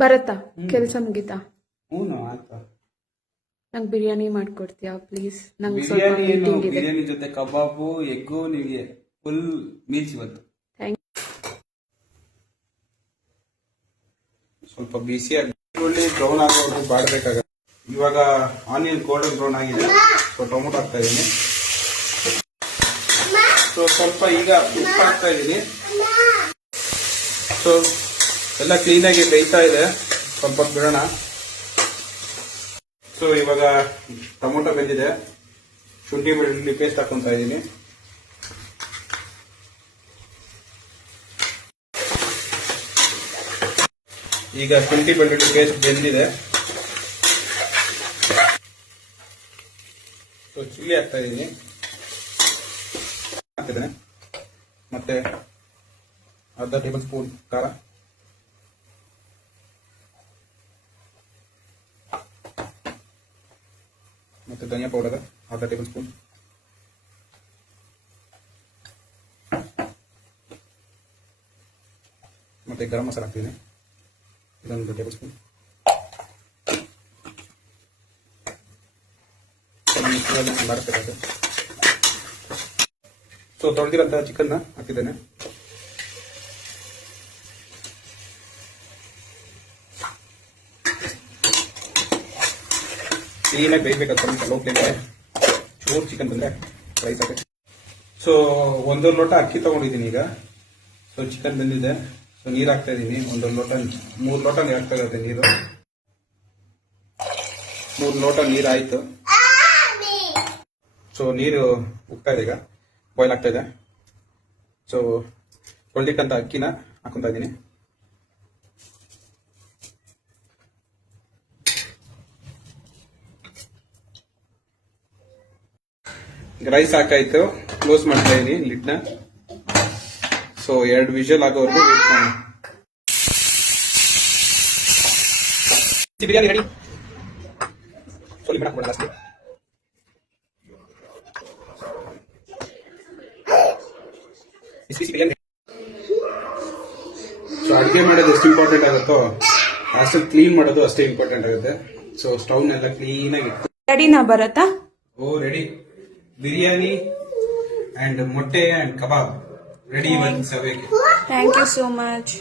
ಬರತ್ತಾ ಕೆಲಸ ಮುಗಿತಾ? ಹ್ಞೂ ಆಯ್ತು. ನಂಗೆ ಬಿರಿಯಾನಿ ಮಾಡ್ಕೊಡ್ತೀಯಾ ಪ್ಲೀಸ್? ನಂಗೆ ಸ್ವಲ್ಪ ಬಿರಿಯಾನಿ ಏನು ಮೀಟಿಂಗ್ ಇದೆ. ಬಿರಿಯಾನಿ ಜೊತೆ ಕಬಾಬು ಎಗ್ಗು ನಿಮಗೆ ಫುಲ್ ಮೀಲ್ಸ್ ಇವತ್ತು. ಥ್ಯಾಂಕ್ ಸ್ವಲ್ಪ ಬಿಸಿಯಾಗಿ ಒಳ್ಳೆ ಬ್ರೌನ್ ಆಗೋದು ಬಾಡಬೇಕಾಗತ್ತೆ. ಇವಾಗ ಆನಿಯನ್ ಗೋಲ್ಡನ್ ಬ್ರೌನ್ ಆಗಿದೆ. ಸೊ ಟೊಮೊಟೊ ಹಾಕ್ತಾ ಇದ್ದೀನಿ. ಸೊ ಸ್ವಲ್ಪ ಈಗ ಉಪ್ಪು ಹಾಕ್ತಾ ಇದ್ದೀನಿ. ಸೊ ಎಲ್ಲ ಕ್ಲೀನಾಗಿ ಬೇಯ್ತಾ ಇದೆ. ಸ್ವಲ್ಪ ಹೊತ್ತು ಬಿಡೋಣ. ಸೊ ಇವಾಗ ಟೊಮೊಟೊ ಬೆಂದಿದೆ. ಶುಂಠಿ ಬೆಳ್ಳುಳ್ಳಿ ಪೇಸ್ಟ್ ಹಾಕೊಂತ ಇದ್ದೀನಿ. ಈಗ ಶುಂಠಿ ಬೆಳ್ಳುಳ್ಳಿ ಪೇಸ್ಟ್ ಬೆಂದಿದೆ. ಸೊ ಚಿಲ್ಲಿ ಹಾಕ್ತಾ ಇದ್ದೀನಿ. ಹಾಕ್ತಿದ್ದೇನೆ. ಮತ್ತೆ ಅರ್ಧ ಟೇಬಲ್ ಸ್ಪೂನ್ ಖಾರ, ಮತ್ತೆ ಧನಿಯಾ ಪೌಡರ್ ಅರ್ಧ ಟೇಬಲ್ ಸ್ಪೂನ್, ಮತ್ತೆ ಗರಂ ಮಸಾಲ ಹಾಕ್ತೀನಿ ಇದೊಂದು ಟೇಬಲ್ ಸ್ಪೂನ್. ಮಾಡಬೇಕಾಗುತ್ತೆ. ಸೊ ತೊಳೆದಿರೋಂಥ ಚಿಕನ್ನ ಹಾಕಿದ್ದೇನೆ. ಕ್ಲೀನಾಗಿ ಬೇಯಬೇಕಾಗ್ತದೆ. ಲೋ ಫ್ಲೇಮಲ್ಲಿ ಚೂರು ಚಿಕನ್ ಬಂದರೆ ರೈಸ್ ಆಗುತ್ತೆ. ಸೊ 1 ಲೋಟ ಅಕ್ಕಿ ತೊಗೊಂಡಿದ್ದೀನಿ ಈಗ. ಸೊ ಚಿಕನ್ ಬಂದಿದೆ. ಸೊ ನೀರು ಹಾಕ್ತಾ ಇದ್ದೀನಿ. 1 ಲೋಟ 3 ಲೋಟ ನೀರು ಹಾಕ್ತಾ ಇರುತ್ತೆ. ನೀರು 3 ಲೋಟ ನೀರು ಆಯಿತು. ಸೊ ನೀರು ಉಗ್ತಾ ಇದೆ. ಈಗ ಬಾಯ್ಲ್ ಆಗ್ತಾ ಇದೆ. ಸೊ ತೊಳೆದಿಟ್ಟಂಥ ಅಕ್ಕಿನ ಹಾಕೊಂತ ಇದ್ದೀನಿ. ರೈಸ್ ಹಾಕಾಯ್ತು. ಕ್ಲೋಸ್ ಮಾಡ್ತಾ ಇದ್ದೀನಿ ಲಿಡ್ನ. ಸೊ 2 ವಿಷಲ್ ಆಗೋವರೆಗೂ ವೇಟ್ ಮಾಡೋಣ. ಬಿರಿಯಾನಿ ರೆಡಿ. ಸೊ ಲಿಮಿಟ್ ಹಾಕ್ಬಿಡೋಣ ಅಷ್ಟೇ. ಬಿರಿಯಾನಿ. ಸೊ ಅಡುಗೆ ಮಾಡೋದು ಎಷ್ಟು ಇಂಪಾರ್ಟೆಂಟ್ ಆಗುತ್ತೋ ಅಷ್ಟು ಕ್ಲೀನ್ ಮಾಡೋದು ಅಷ್ಟೇ ಇಂಪಾರ್ಟೆಂಟ್ ಆಗುತ್ತೆ. ಸೊ ಸ್ಟವ್ನೆಲ್ಲ ಕ್ಲೀನಾಗಿ ರೆಡಿನಾ ಬರತ್ತಾ? Oh ready. ಬಿರಿಯಾನಿ ಅಂಡ್ ಮೊಟ್ಟೆ ಅಂಡ್ ಕಬಾಬ್ ರೆಡಿ ಇವತ್ತು ಸಭೆಗೆ. Thank you so much.